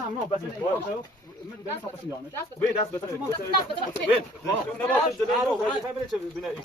هم نه بس من بین صفحه سیانه به دست بزن به نباشه جلو وظیفه بره چه ببینه این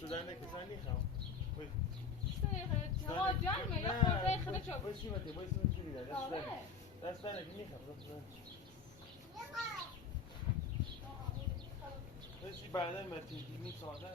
سودانه کسانی نیخوام. آقا جمعه یا خورده خیلی چوب باشی متی باشی متی دیگر. دست بره که نیخوام. باشی بعدا متی می ساده.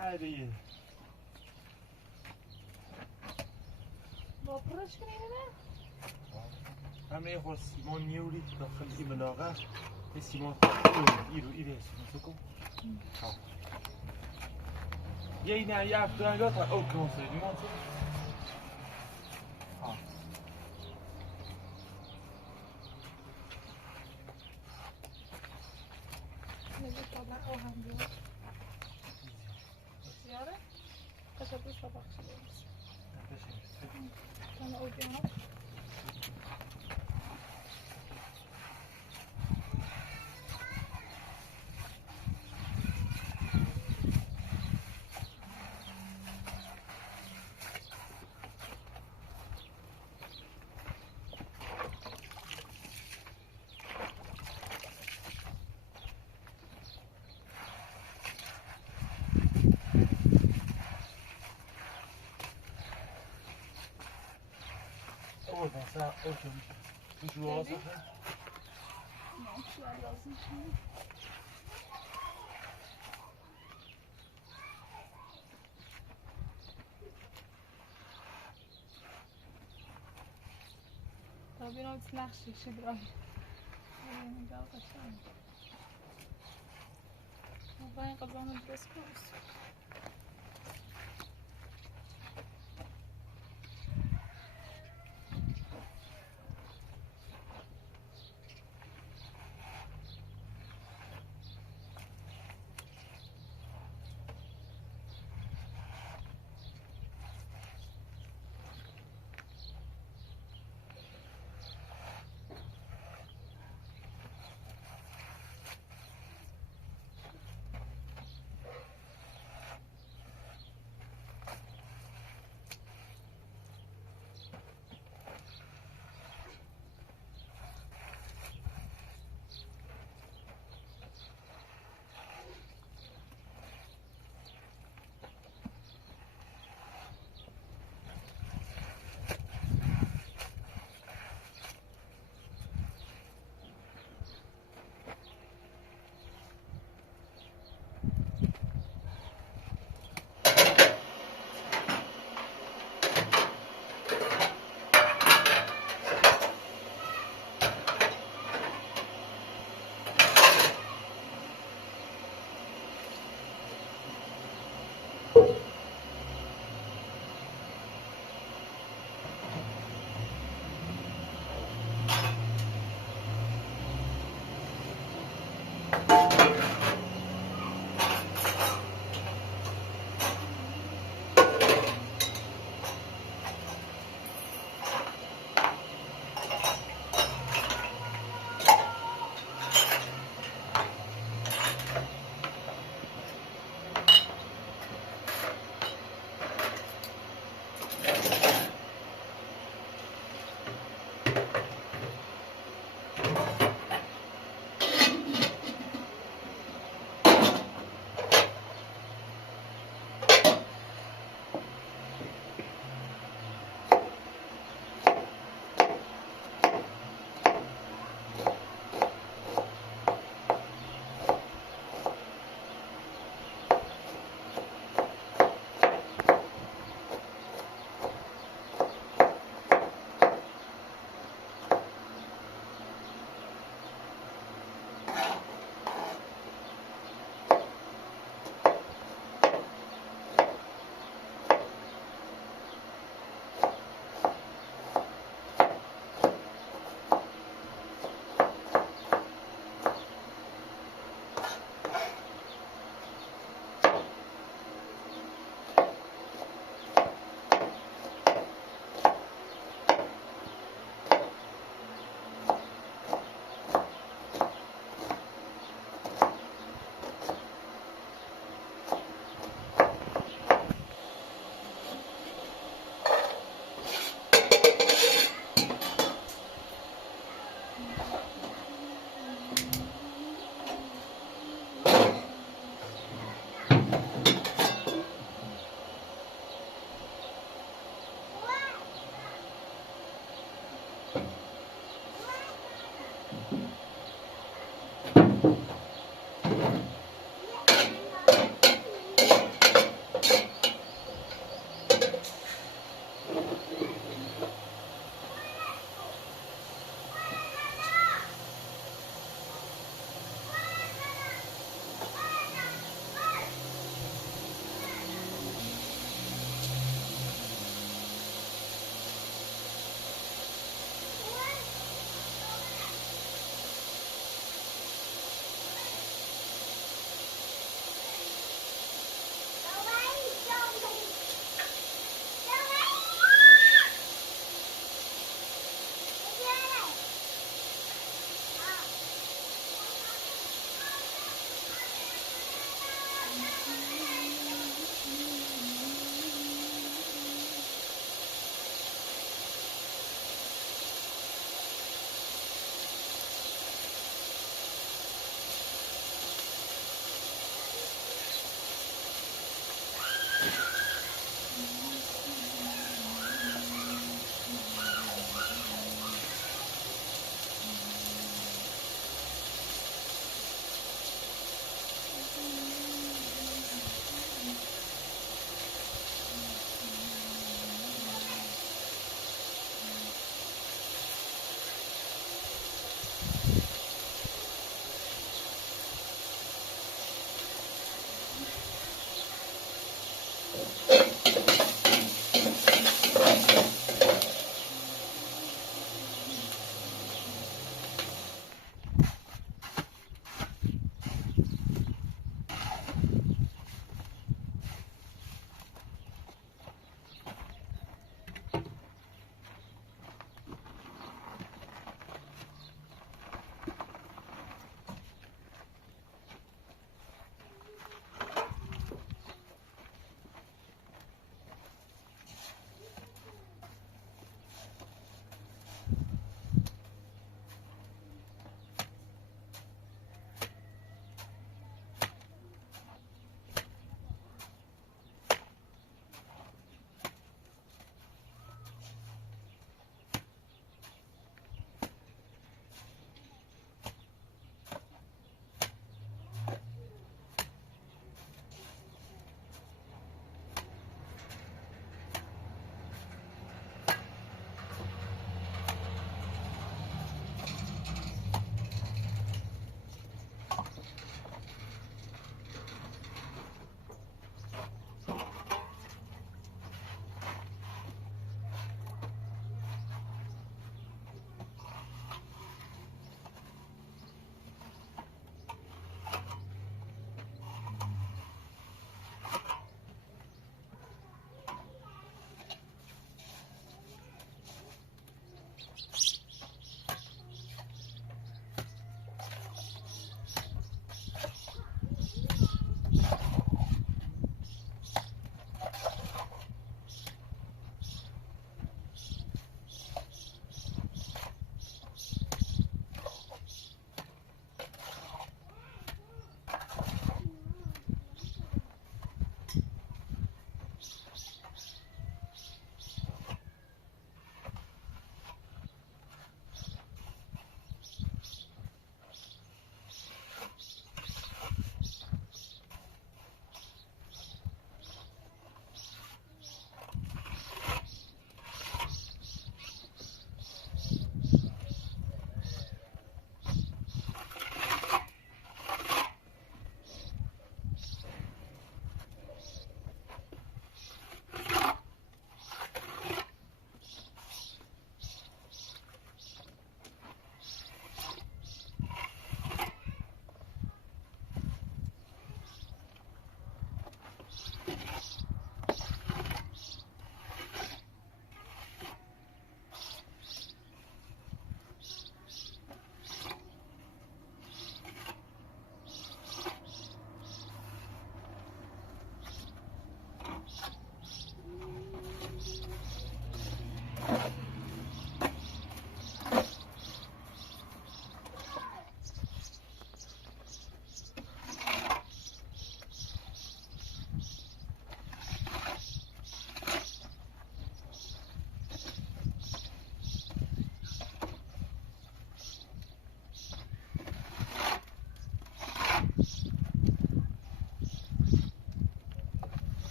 هذه با پرش کنیم نه؟ همه خود سیمان میوری داخل این بلاغه یه سیمان ایرو سیمان سکو یه اینه یه هفته انگاه تا او کنسه ایمان سکو نگه طبعا او هم بیاد زیاره؟ تشبیه طبق شده كان أوجهه ça, ok. Toujours ça. Non, tu as لازم طب اینا نقشی چه برای نگاه قشنگ موقع این قضا هم درست کنست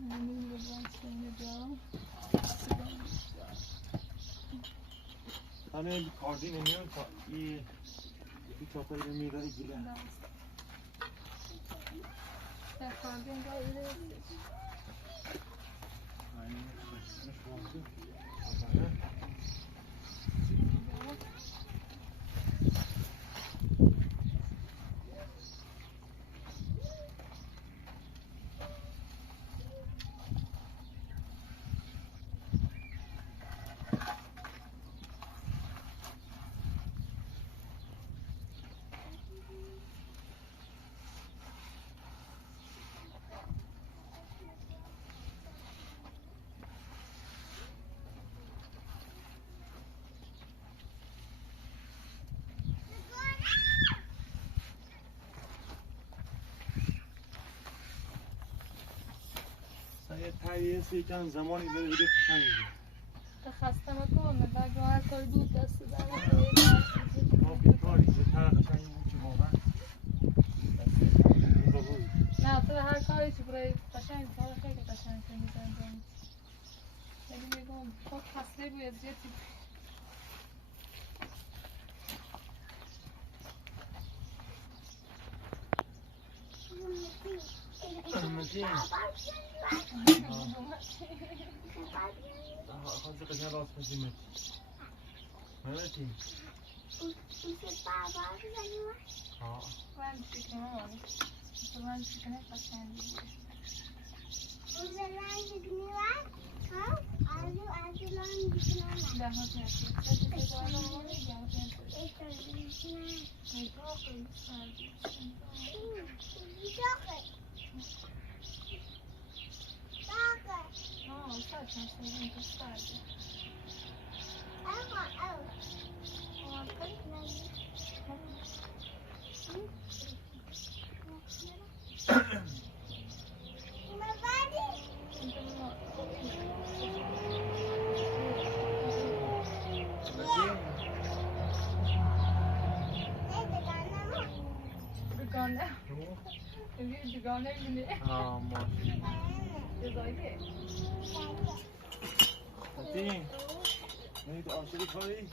Benim de ben söyleyeceğim. همه کاردی نمیان تا این چاپایی رو میداری گیله در کاردین را ایره یه تاییه یکم زمانی بره دیگه پشنگ میگه تا خسته مکنه بگو هر کاری دود دست داره ما بیکاری یه تر قشنگی بود که واقعا نه تو هر کاری که برای قشنگ کار خیلی قشنگ کنی انجام یعنی میگم خود خسته بود از جتی مزین خواهد قشنگ راست مزین مزین من چیکنه مانی تو من چیکنه قشنگی ده ها تیستی بسی که دارم مانی ده ها تیستی نگاه خیلی سردی آه سرد نشده این تو سردی Dugane. Bugün dugane günü. آه ماشی Cezayir. مزین نهید عاشقی کاری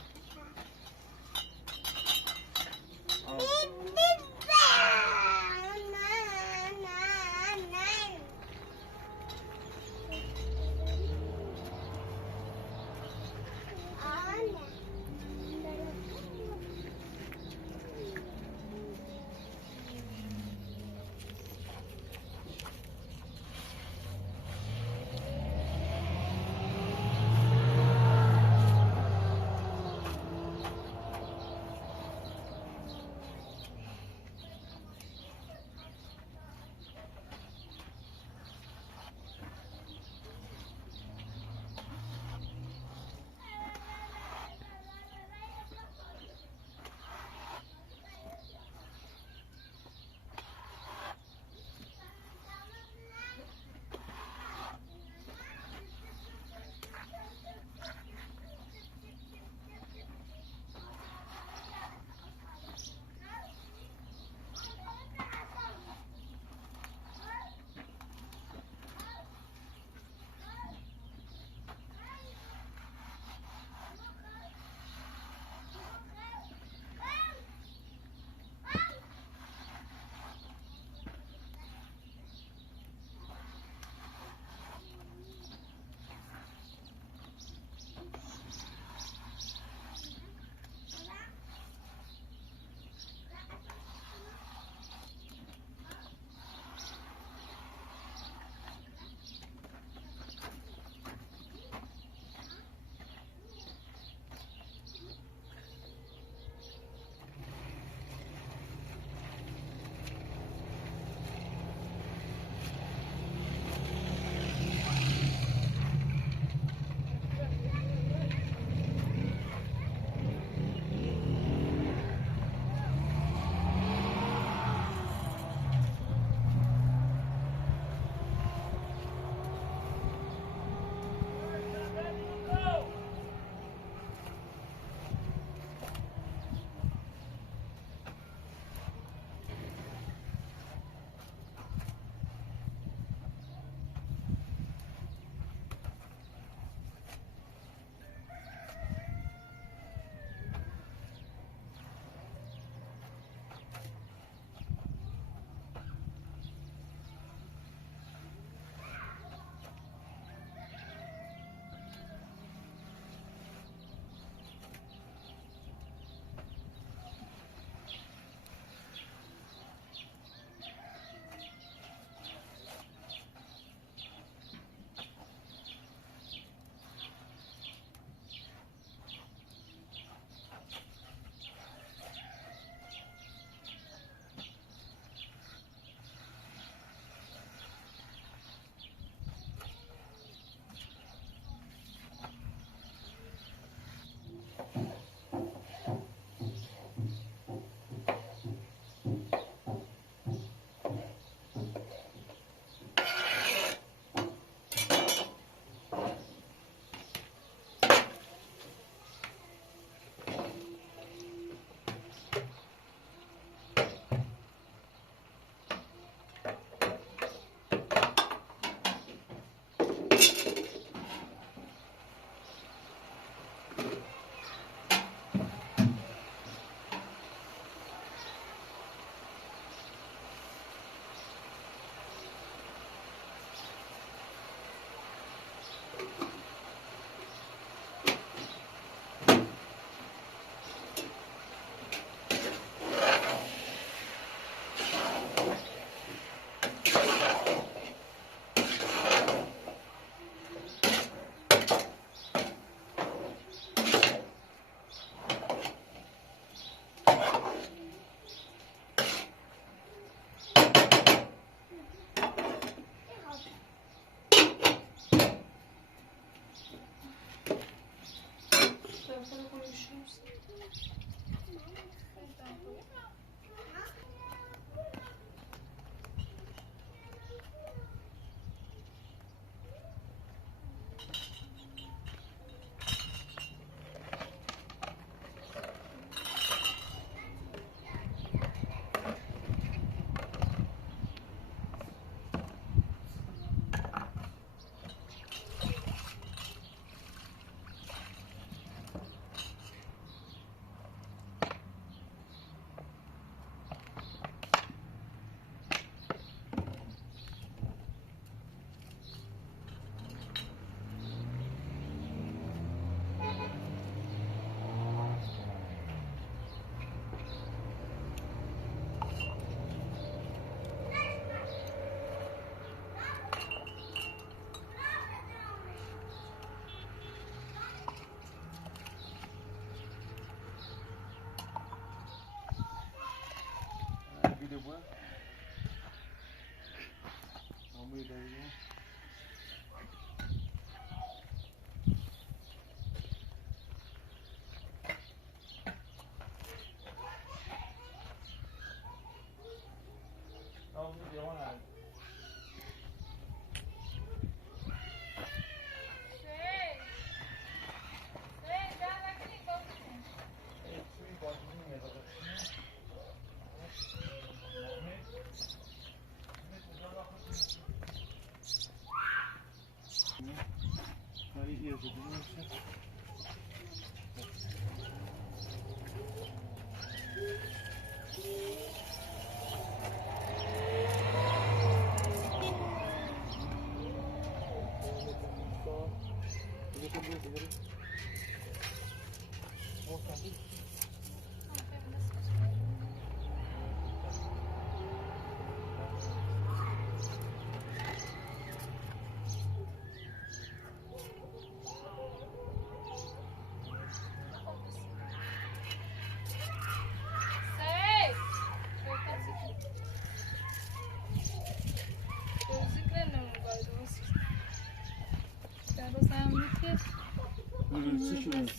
para com os chus.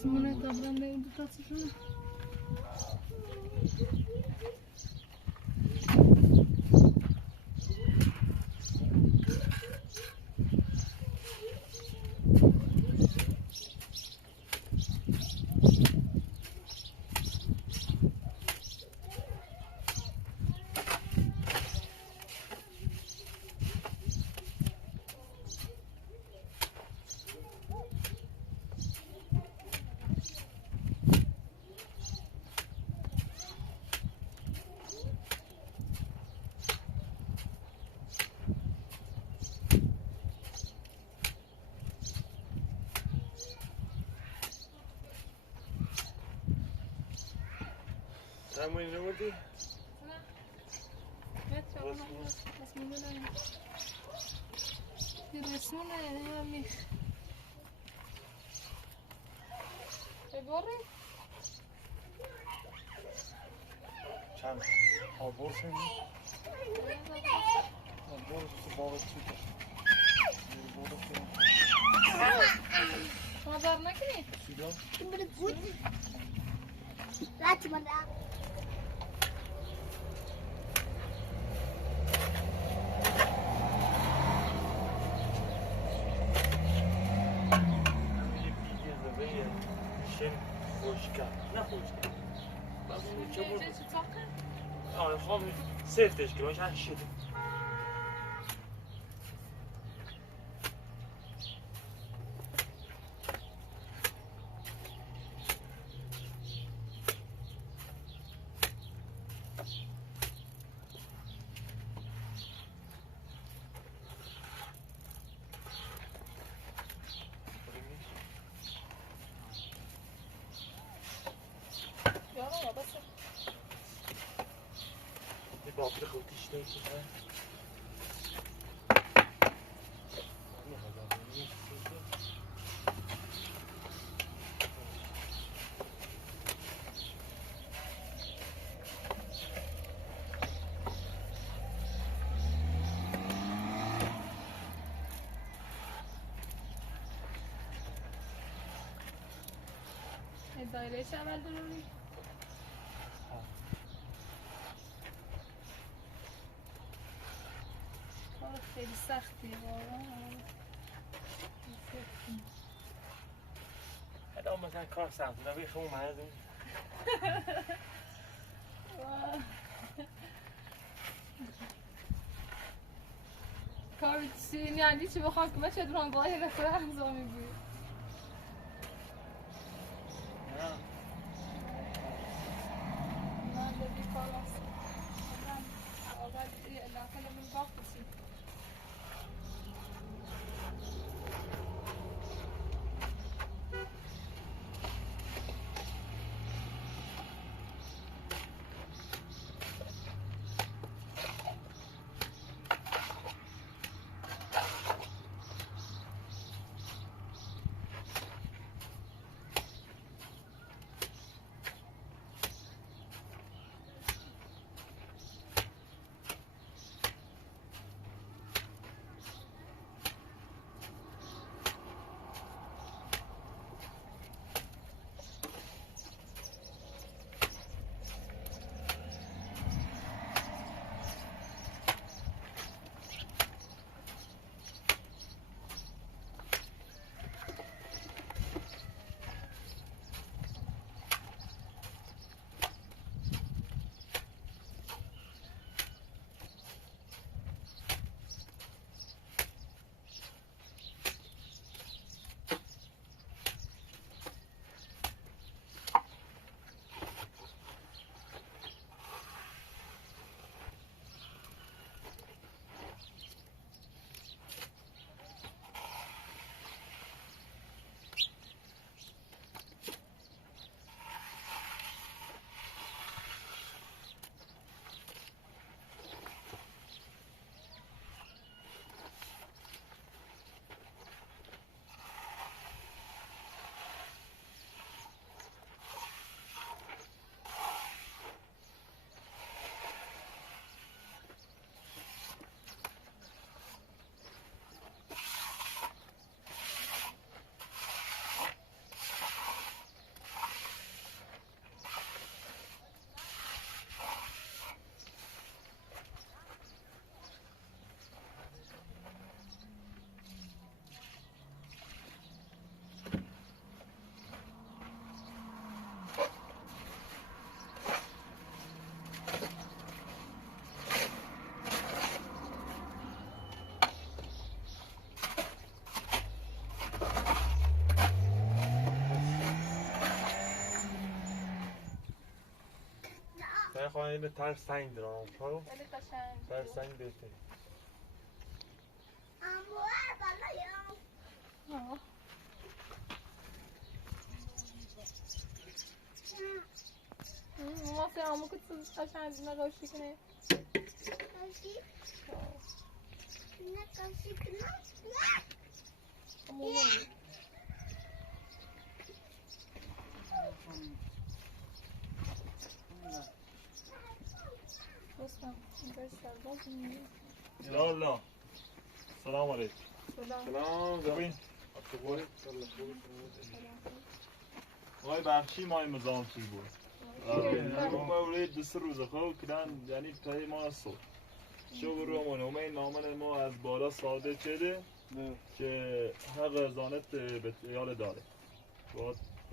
Simone dobrą edukację. همونی نمودی؟ نه رسمونه داریم این رسمونه یعنی هم میخ بباره؟ چند؟ آبور شدی؟ آبور تو باقی چی داشت؟ شما دار نکنید؟ سیدا؟ این بره گودی راتی مالا نه خوشگل اینجا چه تاقه؟ آره خواب سفتش که باشه شده باقی خودش نمیشه دایرهش اول بروی کار خیلی سختیه واقعا الان مثلا کار سخت نبی خون مردم کار چی یعنی چی بخوام که بچه دران باید نفره انجامی بود نه ببی کار هست اول لحظه من باق بسید خواهیم تر سنگ دارم خب؟ خیلی قشنگ تر سنگ بهتر ما سرامو که تو قشنگ نگاشی کنه لا لا سلام علیکم سلام خوبین؟ آقای بخشی مای مزام چیز بود ما ولید دست روز خواه کدن یعنی تایی ما صبح شغل رو منومه این نامن ما از بالا ساده چده که حق زانت به ایال داره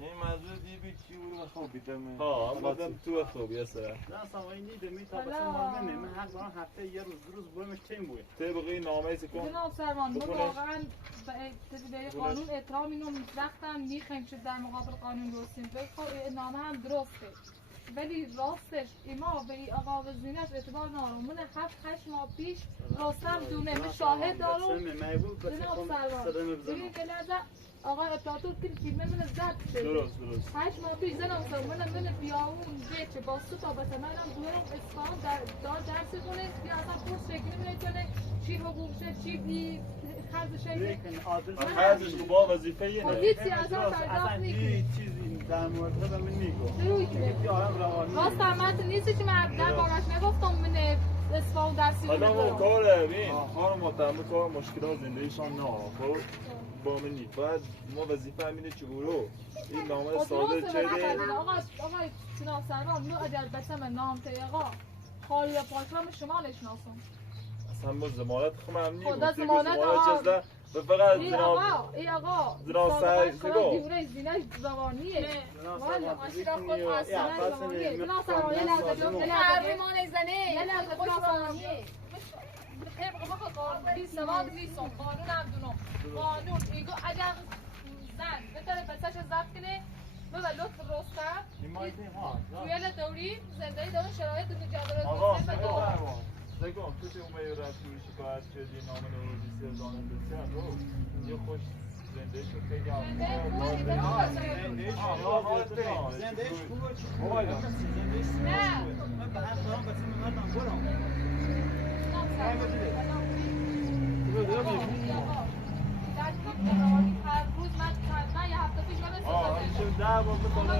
این موضوع دیگه چی بود خوب بیدم ها آمدم تو خوب یه سره نه سامانی دیدم تا بچه ما من هر زمان هفته یه روز برمش تیم بود طبقی نامه کن جناب سروان ما واقعا به قانون احترام اینو وقتم میخوایم که در مقابل قانون درستیم نامه هم درسته ولی راستش ما به این آقا وزینش اعتبار ندارم من 7-8 ماه پیش راستم دونه من شاهد دارم جناب سروان آقا اطلاعاتو که فیلم من زد شده درست 8 ماه پیش زنم سر من بیاون بیچه با سو تا بسه منم دورم اصفهان در درس کنه که اصلا پرس فکر نمیکنه چی حقوقشه چی بی خرزشه خرزش رو با وظیفه یه نه هیچی ازم پرداخت هیچ چیزی در مورد به من میگو راستم من نیستی که من در بارش نگفتم من اصفهان درسی حالا ما بود. کار ببین خانم محترم کار مشکلات زندگیشان نه خب با من نیست باید ما وظیفه همینه که برو این نامه ساده چه ده آقا چنان سروان مو اگر بسم نام تیغا خالی پاکرام شما نشناسم. اصلا ما زمانت خم امنی خدا زمانت چیزده به فقط ای جناب آقا جناب سرگو دیوره زینه زبانیه والا آشرا خود آسان زبانیه جناب سروان یه لحظه قهرمان زنه یه لحظه جناب سروان خیلی بخواه قانون بی سواد نیستم قانون هم دونم قانون ایگو اگر زن بتاره بسش زفت کنه ببه لطف رستم تویل دوری زندگی داره شرایط مجادره آقا دوستم به دو زگم تو که اومه رفتی شکایت کردی نام نوروزی سرزانه بسیار رو یه خوش زنده شد خیلی زندهش خوبه چی نه من به هر دارم بسیم مردم برم هر روز من یه هفته پیش من این ده بار بکنه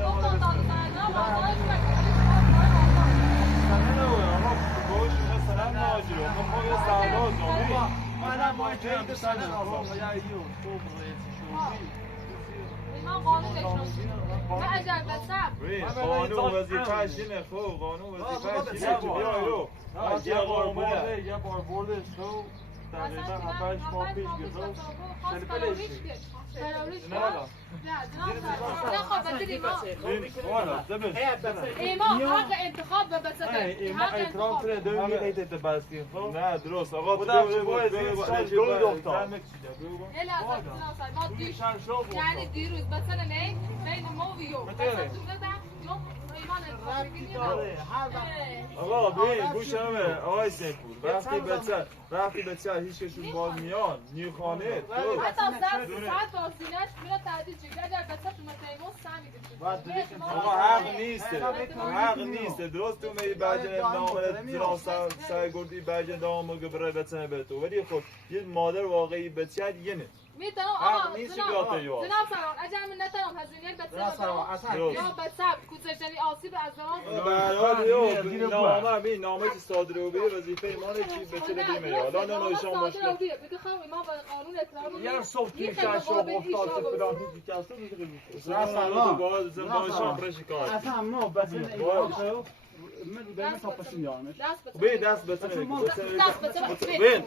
قانون وظیفه‌اش اینه خب قانون وظیفه‌اش اینه که بیا رو یه بار برده تو دقیقا 7 ماه پیش گذاشت ایما حق انتخاب به بسته نه درست آقا یعنی دیروز مثلا نه بین ما و یو مثلا تو بدم ایمان انتخاب بگیریم آقا ببین گوش همه آقای سیپور وقتی بچه هیچ کشون باز میان نیوخانه تو حتی ساعت آسینش میره تعدیل چید اگر بچه تو متیمون سمی بگید آقا حق نیسته درست تو میگی بجه نامه سرگردی بجه نامه برای بچه به تو ولی خب یه مادر واقعی بچه یه نه میتونم آقا جناب سلام اگر من نتونم هزینه بچه یا بچه کوچکترین آسیب از نامه نامه که صادره و بیه وظیفه ایمانه چی بچه بیم حالا نه نایشان مشکل بگه خواهم ایمان به قانون احترام یه صبح توی شاشو افتاد که فلان هیچی کسته اصلا ما بس من دائما تاپشون میارمش ببین دست بزنه ببین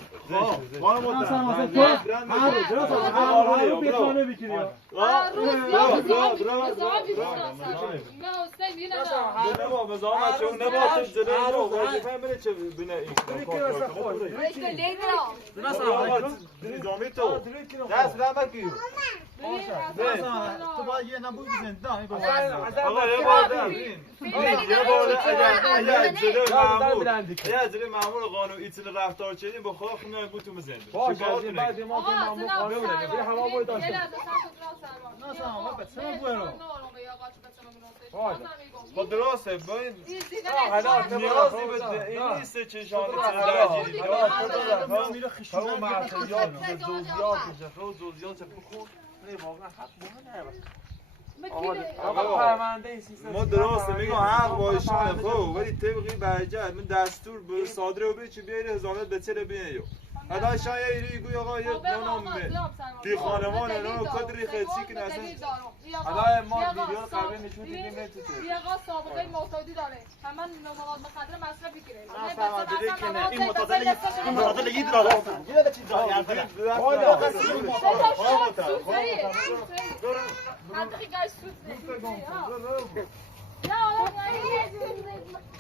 تو باید یه نبود زندان اگر جلوی مامور قانون ایتن رفتار چدیم با خدا خونه بود تو مزنده باشه از این بعد ما که مامور قانون بودیم هوا باید داشته خب درسته باید نیازی به این نیسته چشان میره خشونت ما درسته میگم حق بایشانه خب ولی طبقی برجت من دستور به صادره و چی بیاری هزانت به چه بینه یو حالا شاید ایری گوی آقا یه نام بی خانمان اینا کدری خیلی که نسن حالا ما ویدیو قبل نشون دیدیم یه آقا سابقه معتادی داره همه مواد مخدر مصرف میکنه این متعادل یه در آوردن یه چیز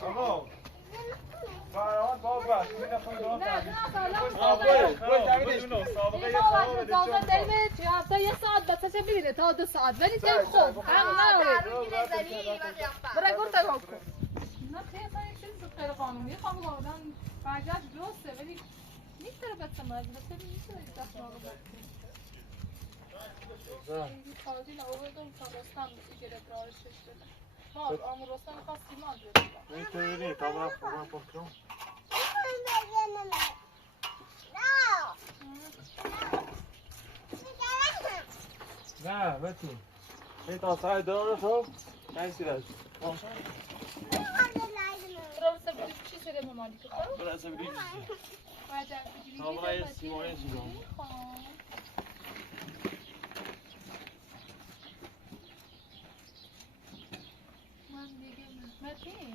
آقا فرهاد بابا یه ساعت بسشه بگیره تا 2 ساعت ولی تیم خوب هم نداره برای گفت تمام کن نه خیلی اصلا یک چیز غیر قانونی خواهم آدم برگشت درسته ولی نیست داره بچه مرد بسه نیست داره دست رو بسه این خواهدی ناوردم تا رستم گرفت رارش شده ما آمون رستم خواست سیمان این تا برم پاکرم نه بتون این تا سای داره تو نسی راست برو سبیلی چی سره ممالی که خب؟ برای سبیلی عجب بگیری تا برای سیمانه چیزام من دیگه مهمتی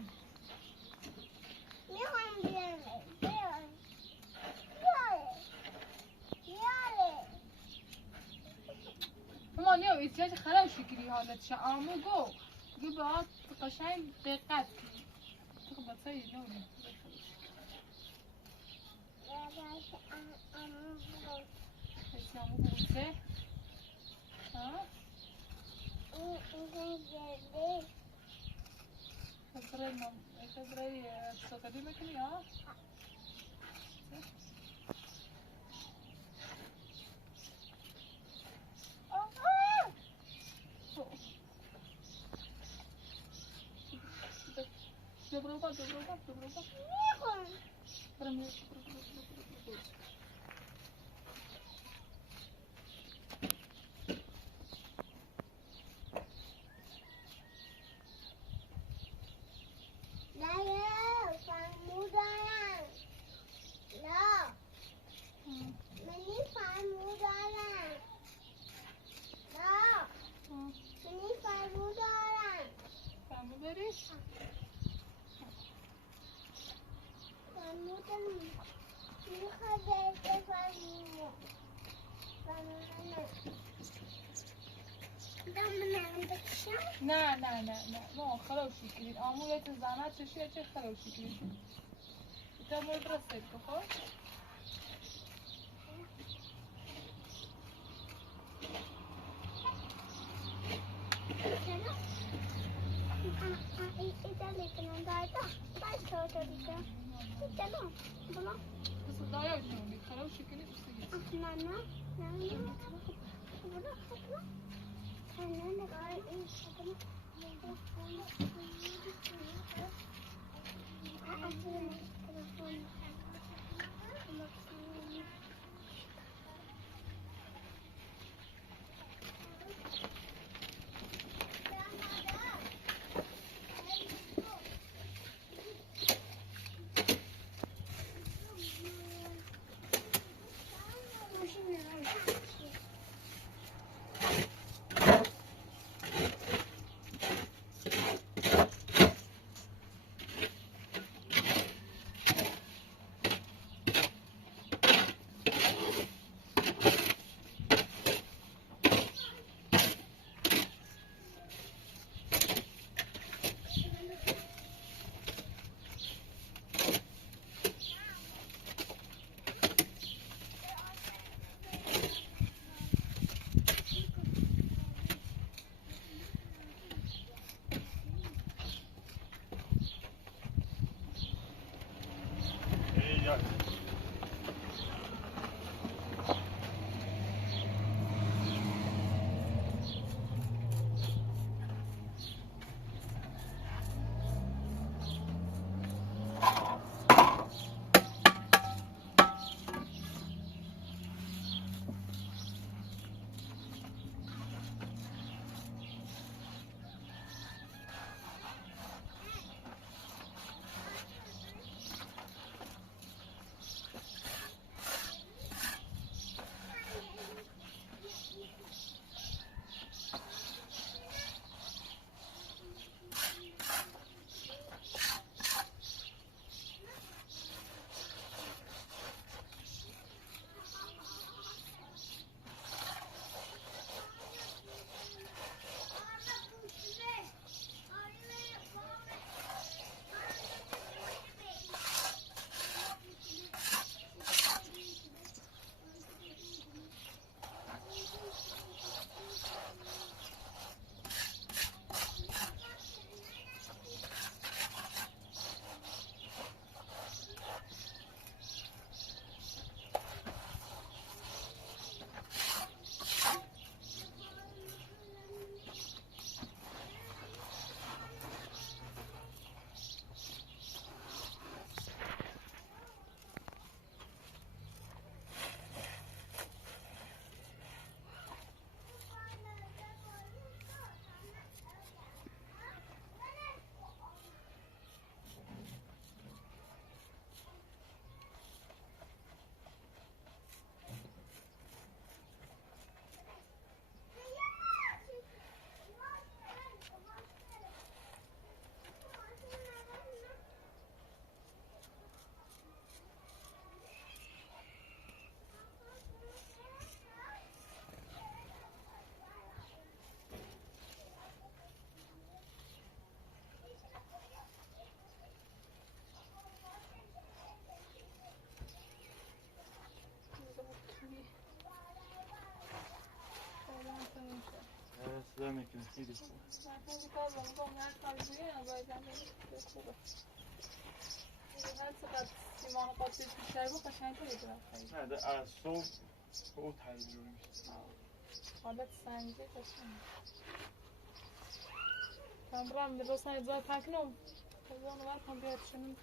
ممالی ها ایتیاج خراب شکری حالت شا آمو گو گو باید قشنگ دقت کنی تو خب بطایی نونی کسی آمو بوزه ها؟ خبره سوکدی میکنی ها؟ Доброго ба. نه ما خلوشی کردیم آمویت زحمت چشیه چه خلوشی کردیم تا مورد رسید بخور بس دایاش نمونی خلوشی کردیم خیلی خوب. مثلا کار با هر کاری بویه باید هم خوبه. هر چقدر سیمان قاطی بیشتر بود قشنگ‌تر بود. نه ده از صبح او تجربه میشه. حالت سنگی قشنگ. کامرام روزهای زای پاکنم. کجا نوار کم بیاد شنون